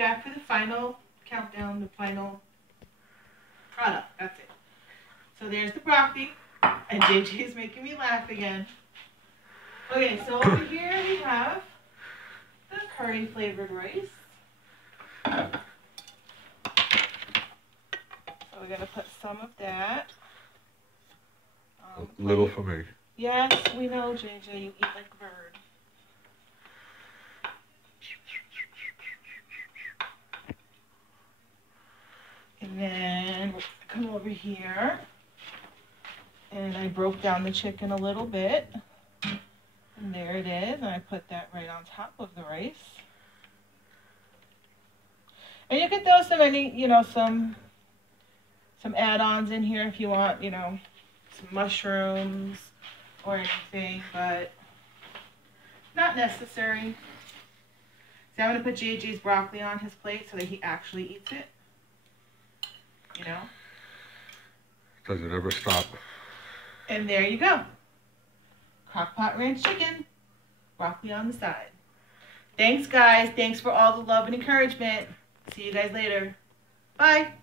back for the final countdown, the final product. That's it. So there's the broccoli, and JJ's making me laugh again. Okay, so over here we have the curry flavored rice. So we're gonna put some of that. Little for me. Yes, we know, JJ. You eat like a bird. And then we'll come over here. And I broke down the chicken a little bit. And there it is. And I put that right on top of the rice. And you could throw some some add-ons in here if you want, some mushrooms or anything, but not necessary. So I'm going to put JJ's broccoli on his plate so that he actually eats it. Doesn't ever stop. And there you go. Crock-Pot Ranch chicken. Broccoli on the side. Thanks, guys. Thanks for all the love and encouragement. See you guys later. Bye.